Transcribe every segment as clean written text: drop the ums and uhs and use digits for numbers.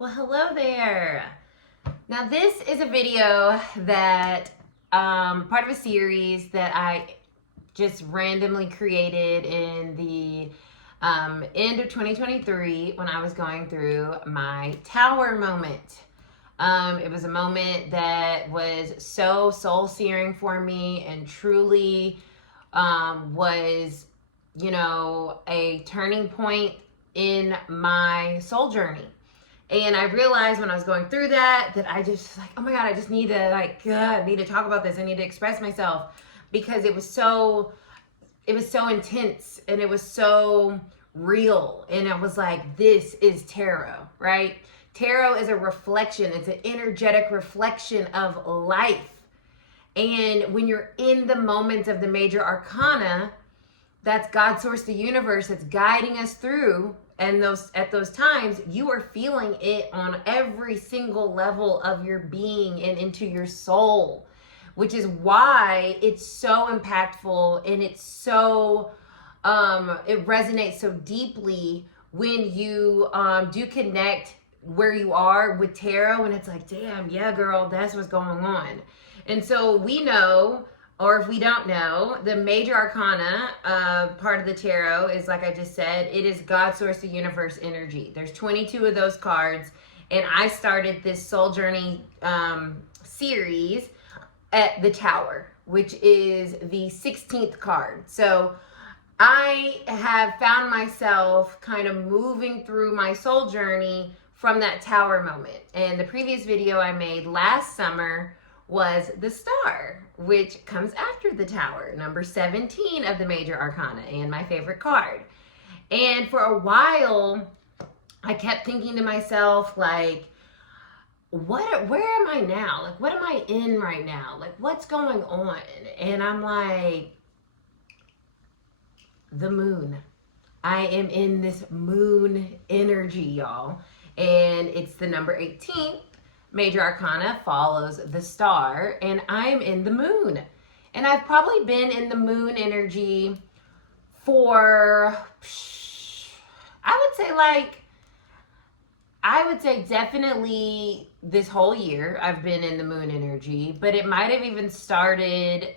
Well, hello there. Now, this is a video that part of a series that I just randomly created in the end of 2023 when I was going through my tower moment. It was a moment that was so soul searing for me and truly was, a turning point in my soul journey. And I realized when I was going through that I just like, oh my God, I just need to need to talk about this. I need to express myself because it was so intense and it was so real. And I was like, this is tarot, right? Tarot is a reflection. It's an energetic reflection of life. And when you're in the moment of the major arcana, that's God, source, the universe that's guiding us through. And at those times, you are feeling it on every single level of your being and into your soul, which is why it's so impactful and it's so it resonates so deeply when you do connect where you are with tarot, and it's like, damn, yeah, girl, that's what's going on. And so we know, or if we don't know, the major arcana part of the tarot is, like I just said, it is God, source, the universe energy. There's 22 of those cards, and I started this soul journey series at the tower, which is the 16th card. So I have found myself kind of moving through my soul journey from that tower moment. And the previous video I made last summer was the star, which comes after the tower, number 17 of the major arcana, and my favorite card. And for a while, I kept thinking to myself, like, where am I now? Like, what am I in right now? Like, what's going on? And I'm like, the moon. I am in this moon energy, y'all. And it's the number 18. Major arcana follows the star, and I'm in the moon. And I've probably been in the moon energy for, I would say definitely this whole year I've been in the moon energy, but it might have even started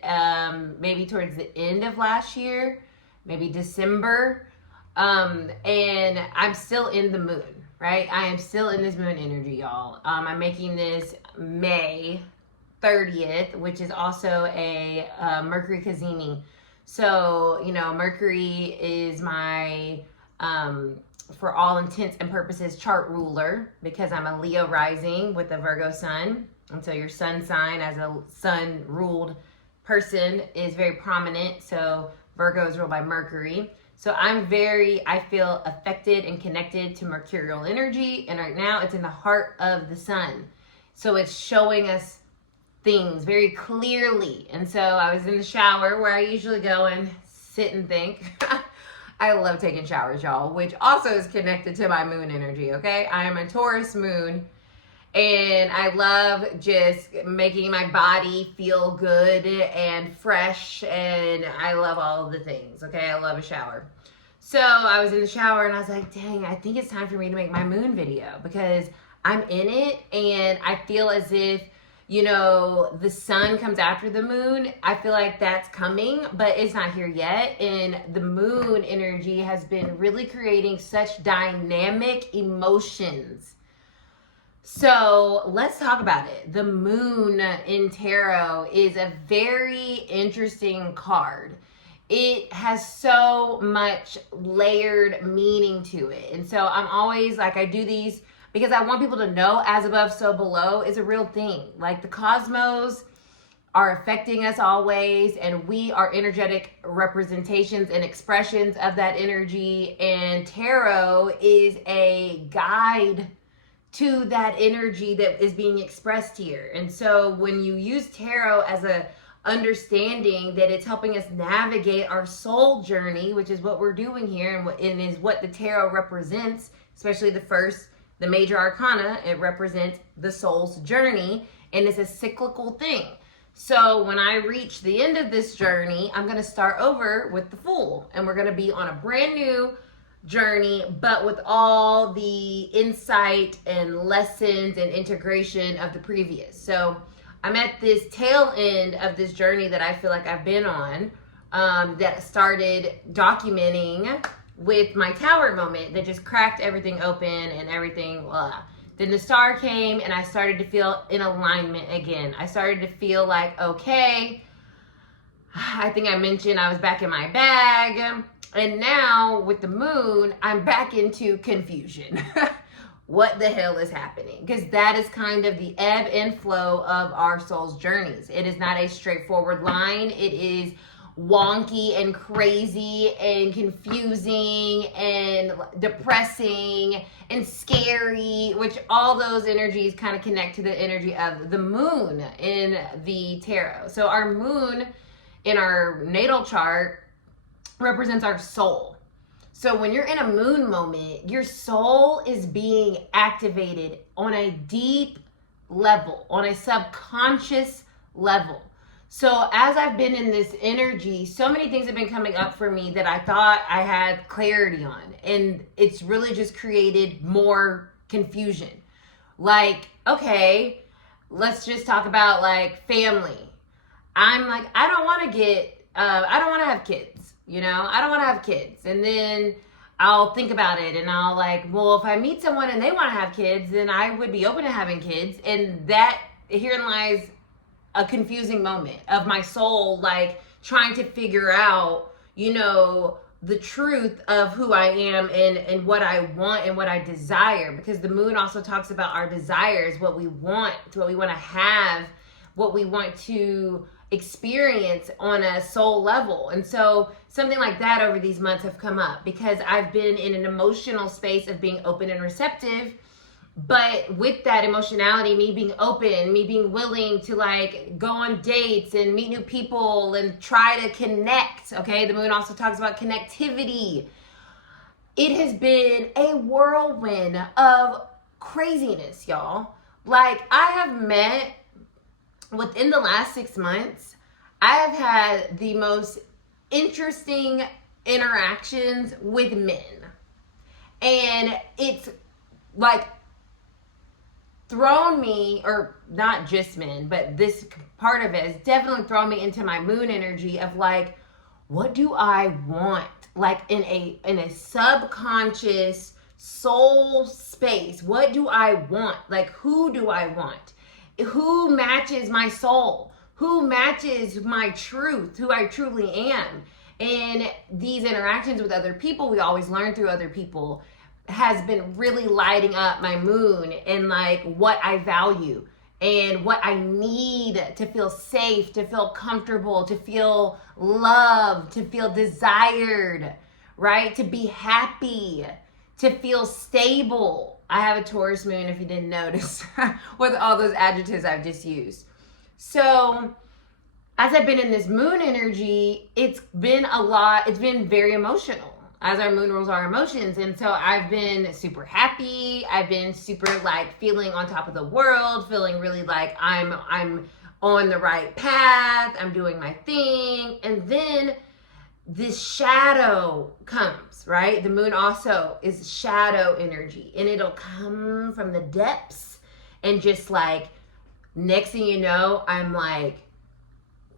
maybe towards the end of last year, maybe December. And I'm still in the moon. Right? I am still in this moon energy, y'all. I'm making this May 30th, which is also a Mercury Kazemi. So, Mercury is my, for all intents and purposes, chart ruler, because I'm a Leo rising with a Virgo sun. And so your sun sign as a sun ruled person is very prominent. So Virgo is ruled by Mercury. So I feel affected and connected to mercurial energy. And right now it's in the heart of the sun. So it's showing us things very clearly. And so I was in the shower where I usually go and sit and think. I love taking showers, y'all, which also is connected to my moon energy, okay? I am a Taurus moon. And I love just making my body feel good and fresh. And I love all of the things, okay? I love a shower. So I was in the shower and I was like, dang, I think it's time for me to make my moon video because I'm in it. And I feel as if, the sun comes after the moon. I feel like that's coming, but it's not here yet. And the moon energy has been really creating such dynamic emotions. So let's talk about it. The moon in tarot is a very interesting card. It has so much layered meaning to it. And so I'm always like, I do these because I want people to know as above, so below is a real thing. Like the cosmos are affecting us always, and we are energetic representations and expressions of that energy. And tarot is a guide to that energy that is being expressed here. And so when you use tarot as a understanding that it's helping us navigate our soul journey, which is what we're doing here and is what the tarot represents, especially the major arcana, it represents the soul's journey, and it's a cyclical thing. So when I reach the end of this journey, I'm going to start over with the Fool, and we're going to be on a brand new journey, but with all the insight and lessons and integration of the previous. So I'm at this tail end of this journey that I feel like I've been on, that started documenting with my tower moment that just cracked everything open and everything. Then the star came and I started to feel in alignment again. I started to feel like, okay, I think I mentioned I was back in my bag. And now with the moon, I'm back into confusion. What the hell is happening? Because that is kind of the ebb and flow of our soul's journeys. It is not a straightforward line. It is wonky and crazy and confusing and depressing and scary, which all those energies kind of connect to the energy of the moon in the tarot. So our moon in our natal chart represents our soul. So when you're in a moon moment, your soul is being activated on a deep level, on a subconscious level. So as I've been in this energy, so many things have been coming up for me that I thought I had clarity on. And it's really just created more confusion. Like, okay, let's just talk about like family. I'm like, I don't want to have kids, I don't want to have kids. And then I'll think about it and I'll like, well, if I meet someone and they want to have kids, then I would be open to having kids. And that, herein lies a confusing moment of my soul, like trying to figure out, the truth of who I am and what I want and what I desire. Because the moon also talks about our desires, what we want to have, what we want to experience on a soul level. And so something like that over these months have come up because I've been in an emotional space of being open and receptive. But with that emotionality, me being open, me being willing to like go on dates and meet new people and try to connect. Okay. The moon also talks about connectivity. It has been a whirlwind of craziness, y'all. Like I have met within the last 6 months, I have had the most interesting interactions with men. And it's like thrown me, or not just men, but this part of it has definitely thrown me into my moon energy of like, what do I want? Like in a subconscious soul space, what do I want? Like, who do I want? Who matches my soul? Who matches my truth, who I truly am? And these interactions with other people, we always learn through other people, has been really lighting up my moon and like what I value and what I need to feel safe, to feel comfortable, to feel loved, to feel desired, right? To be happy, to feel stable. I have a Taurus moon, if you didn't notice, with all those adjectives I've just used. So as I've been in this moon energy, it's been very emotional, as our moon rules our emotions. And so I've been super happy. I've been super like feeling on top of the world, feeling really like I'm on the right path. I'm doing my thing. And then this shadow comes, right? The moon also is shadow energy, and it'll come from the depths and just like, next thing you know, I'm like,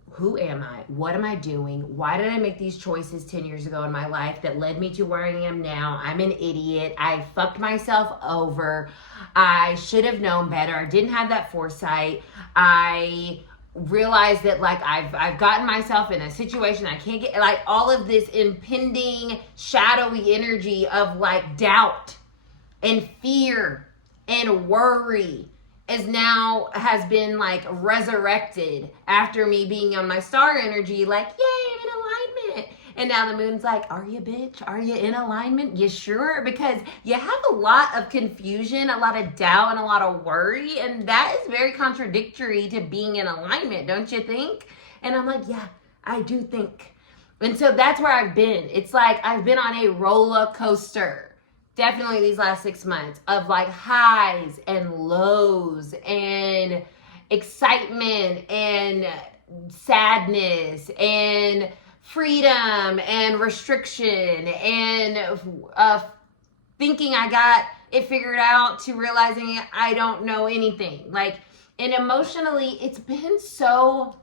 who am I? What am I doing? Why did I make these choices 10 years ago in my life that led me to where I am now? I'm an idiot. I fucked myself over. I should have known better. I didn't have that foresight. I realized that like I've gotten myself in a situation I can't get, like all of this impending shadowy energy of like doubt and fear and worry has been like resurrected after me being on my star energy, like, yay, I'm in alignment. And now the moon's like, are you, bitch? Are you in alignment? You sure? Because you have a lot of confusion, a lot of doubt, and a lot of worry. And that is very contradictory to being in alignment, don't you think? And I'm like, yeah, I do think. And so that's where I've been. It's like I've been on a roller coaster. Definitely these last 6 months of like highs and lows and excitement and sadness and freedom and restriction and thinking I got it figured out to realizing I don't know anything. Like, and emotionally, it's been so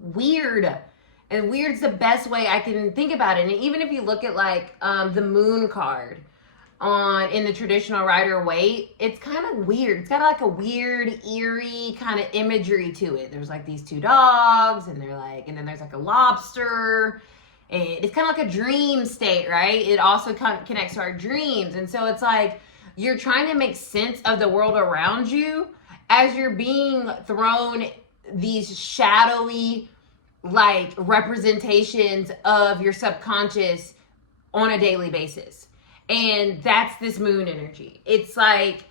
weird. And weird's the best way I can think about it. And even if you look at like the moon card in the traditional Rider-Waite, it's kind of weird. It's got like a weird, eerie kind of imagery to it. There's like these two dogs, and and then there's like a lobster. And it's kind of like a dream state, right? It also connects to our dreams. And so it's like you're trying to make sense of the world around you as you're being thrown these shadowy like representations of your subconscious on a daily basis. And that's this moon energy. It's like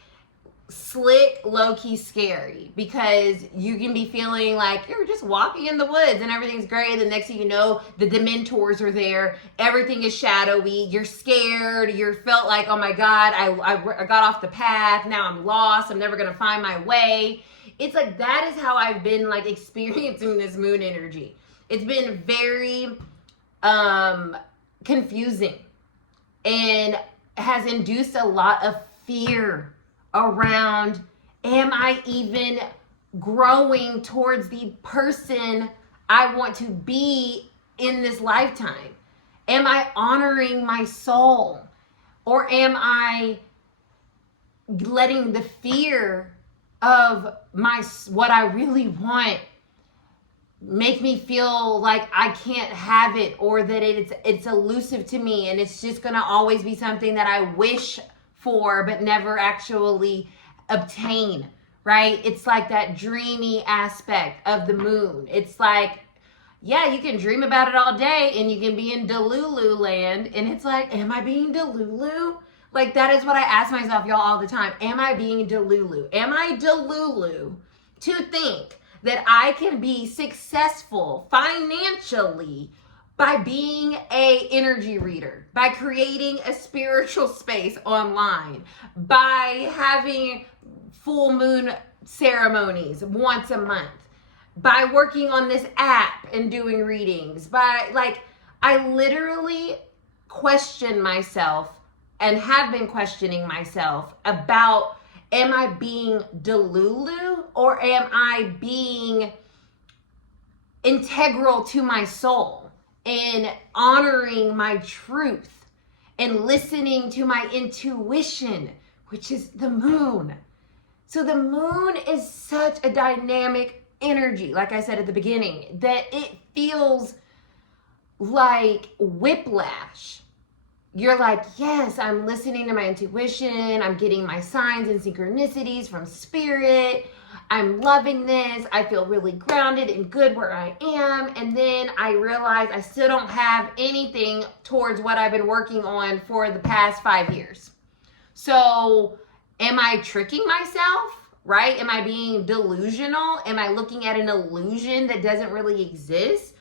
slick, low-key scary, because you can be feeling like you're just walking in the woods and everything's great. The next thing you know, the Dementors are there. Everything is shadowy. You're scared. You felt like, oh my God, I got off the path. Now I'm lost. I'm never going to find my way. It's like that is how I've been like experiencing this moon energy. It's been very confusing and has induced a lot of fear around, am I even growing towards the person I want to be in this lifetime? Am I honoring my soul? Or am I letting the fear of what I really want make me feel like I can't have it, or that it's elusive to me and it's just gonna always be something that I wish for but never actually obtain, right? It's like that dreamy aspect of the moon. It's like, yeah, you can dream about it all day and you can be in Delulu land, and it's like, am I being Delulu? Like, that is what I ask myself, y'all, all the time. Am I being Delulu? Am I Delulu to think that I can be successful financially by being a energy reader, by creating a spiritual space online, by having full moon ceremonies once a month, by working on this app and doing readings, I literally question myself and have been questioning myself about, am I being Delulu, or am I being integral to my soul and honoring my truth and listening to my intuition, which is the moon? So the moon is such a dynamic energy, like I said at the beginning, that it feels like whiplash. You're like, yes, I'm listening to my intuition. I'm getting my signs and synchronicities from spirit. I'm loving this. I feel really grounded and good where I am. And then I realize I still don't have anything towards what I've been working on for the past 5 years. So am I tricking myself, right? Am I being delusional? Am I looking at an illusion that doesn't really exist?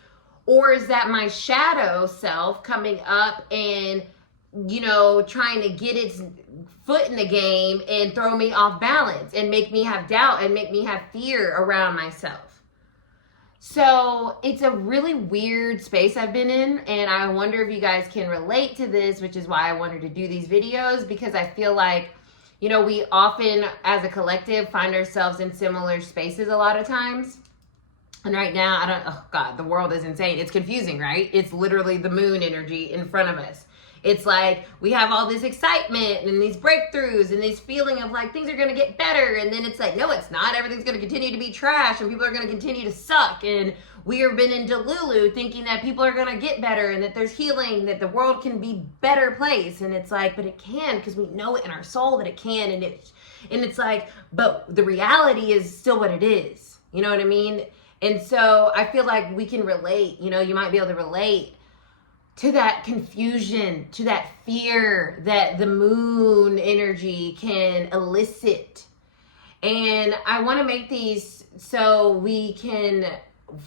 Or is that my shadow self coming up and trying to get its foot in the game and throw me off balance and make me have doubt and make me have fear around myself? So it's a really weird space I've been in, and I wonder if you guys can relate to this, which is why I wanted to do these videos, because I feel like, we often as a collective find ourselves in similar spaces a lot of times. And right now, oh God, the world is insane. It's confusing, right? It's literally the moon energy in front of us. It's like we have all this excitement and these breakthroughs and this feeling of like things are going to get better. And then it's like, no, it's not. Everything's going to continue to be trash and people are going to continue to suck. And we have been in Delulu thinking that people are going to get better and that there's healing, that the world can be a better place. And it's like, but it can, because we know it in our soul that it can. And it's like, but the reality is still what it is. You know what I mean? And so I feel like we can relate, you might be able to relate to that confusion, to that fear that the moon energy can elicit. And I want to make these so we can,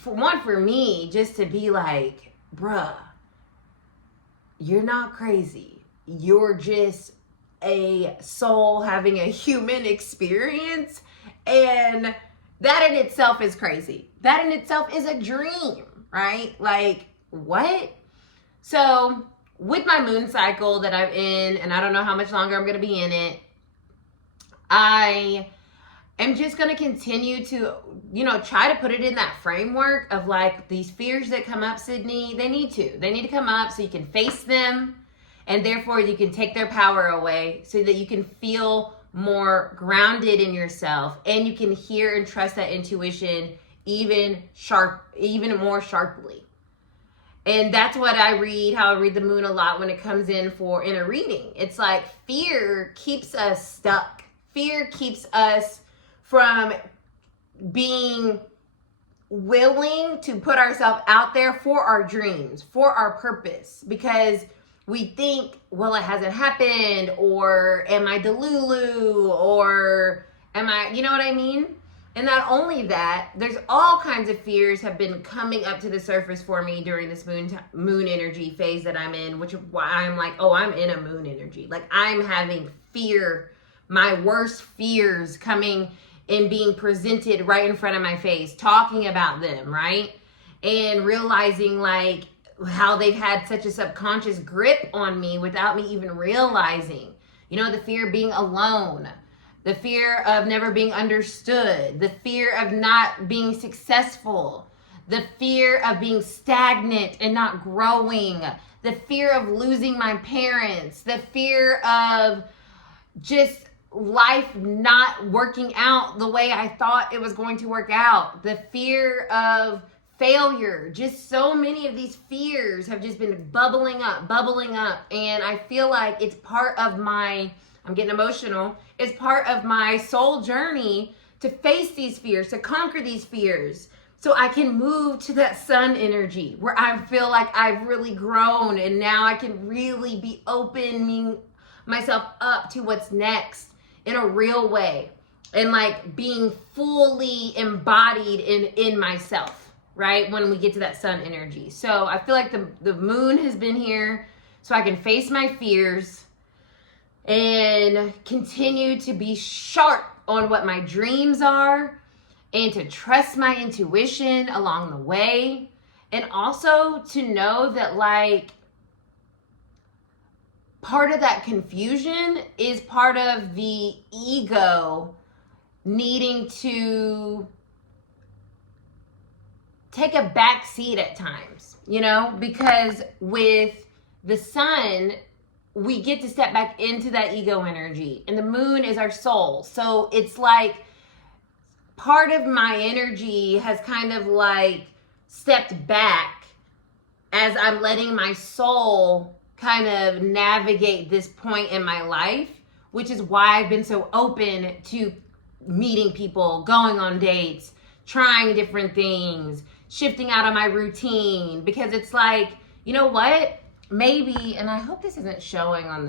for me, just to be like, bruh, you're not crazy. You're just a soul having a human experience. And that in itself is crazy. That in itself is a dream, right? Like, what? So with my moon cycle that I'm in, and I don't know how much longer I'm going to be in it, I am just going to continue to, try to put it in that framework of like these fears that come up, Sydney, they need to come up so you can face them, and therefore you can take their power away so that you can feel more grounded in yourself, and you can hear and trust that intuition even more sharply. And that's what how I read the moon a lot when it comes in a reading. It's like fear keeps us stuck. Fear keeps us from being willing to put ourselves out there for our dreams, for our purpose, because we think, well, it hasn't happened, or am I Delulu, or am I, you know what I mean? And not only that, there's all kinds of fears have been coming up to the surface for me during this moon energy phase that I'm in, which is why I'm like, oh, I'm in a moon energy. Like, I'm having fear, my worst fears coming and being presented right in front of my face, talking about them, right? And realizing like how they've had such a subconscious grip on me without me even realizing. The fear of being alone, the fear of never being understood, the fear of not being successful, the fear of being stagnant and not growing, the fear of losing my parents, the fear of just life not working out the way I thought it was going to work out, the fear of failure. Just so many of these fears have just been bubbling up. And I feel like it's part of I'm getting emotional, it's part of my soul journey to face these fears, to conquer these fears, so I can move to that sun energy where I feel like I've really grown, and now I can really be opening myself up to what's next in a real way, and like being fully embodied in myself, right? When we get to that sun energy. So I feel like the moon has been here so I can face my fears and continue to be sharp on what my dreams are, and to trust my intuition along the way, and also to know that like part of that confusion is part of the ego needing to take a back seat at times, because with the sun, we get to step back into that ego energy, and the moon is our soul. So it's like part of my energy has kind of like stepped back as I'm letting my soul kind of navigate this point in my life, which is why I've been so open to meeting people, going on dates, trying different things, shifting out of my routine, because it's like, you know what? Maybe, and I hope this isn't showing on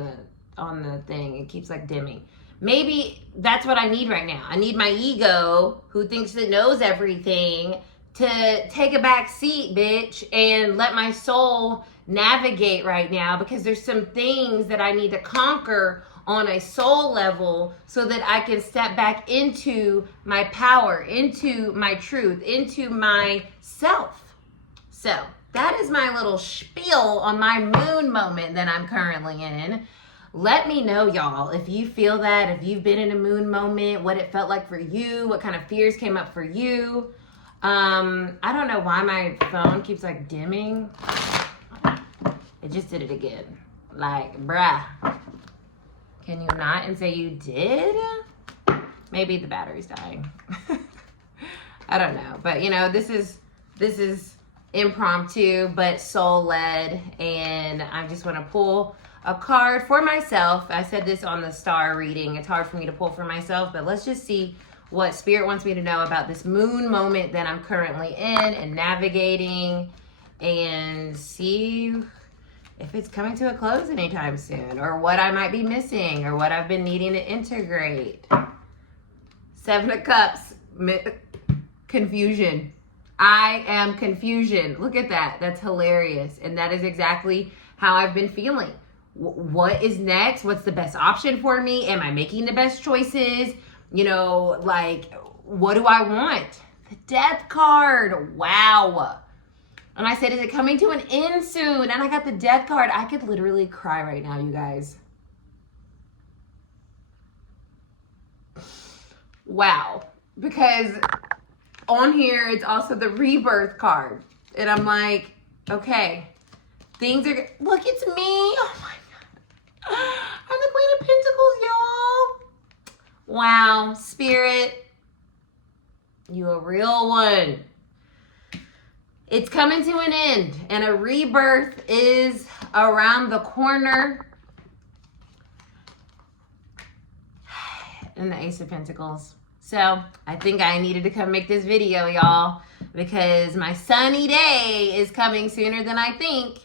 the thing, it keeps like dimming. Maybe that's what I need right now. I need my ego, who thinks it knows everything, to take a back seat, bitch, and let my soul navigate right now, because there's some things that I need to conquer on a soul level so that I can step back into my power, into my truth, into myself. So that is my little spiel on my moon moment that I'm currently in. Let me know, y'all, if you feel that, if you've been in a moon moment, what it felt like for you, what kind of fears came up for you. I don't know why my phone keeps like dimming. It just did it again. Like, bruh. Can you not and say you did? Maybe the battery's dying. I don't know. But this is impromptu but soul-led, and I just want to pull a card for myself. I said this on the star reading. It's hard for me to pull for myself, but let's just see what Spirit wants me to know about this moon moment that I'm currently in and navigating, and see if it's coming to a close anytime soon, or what I might be missing, or what I've been needing to integrate. 7 of Cups, confusion. I am confusion. Look at that. That's hilarious. And that is exactly how I've been feeling. What is next? What's the best option for me? Am I making the best choices? Like, what do I want? The Death card. Wow. And I said, is it coming to an end soon? And I got the death card. I could literally cry right now, you guys. Wow. Because on here, it's also the rebirth card. And I'm like, okay, things are, look, it's me. Oh my God. I'm the Queen of Pentacles, y'all. Wow, Spirit, you a real one. It's coming to an end, and a rebirth is around the corner. And the Ace of Pentacles. So I think I needed to come make this video, y'all, because my sunny day is coming sooner than I think,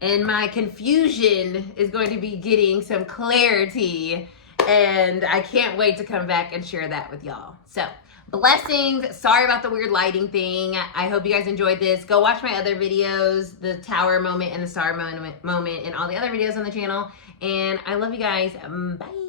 and my confusion is going to be getting some clarity, and I can't wait to come back and share that with y'all. So blessings. Sorry about the weird lighting thing. I hope you guys enjoyed this. Go watch my other videos, the Tower moment and the Star moment, and all the other videos on the channel. And I love you guys. Bye.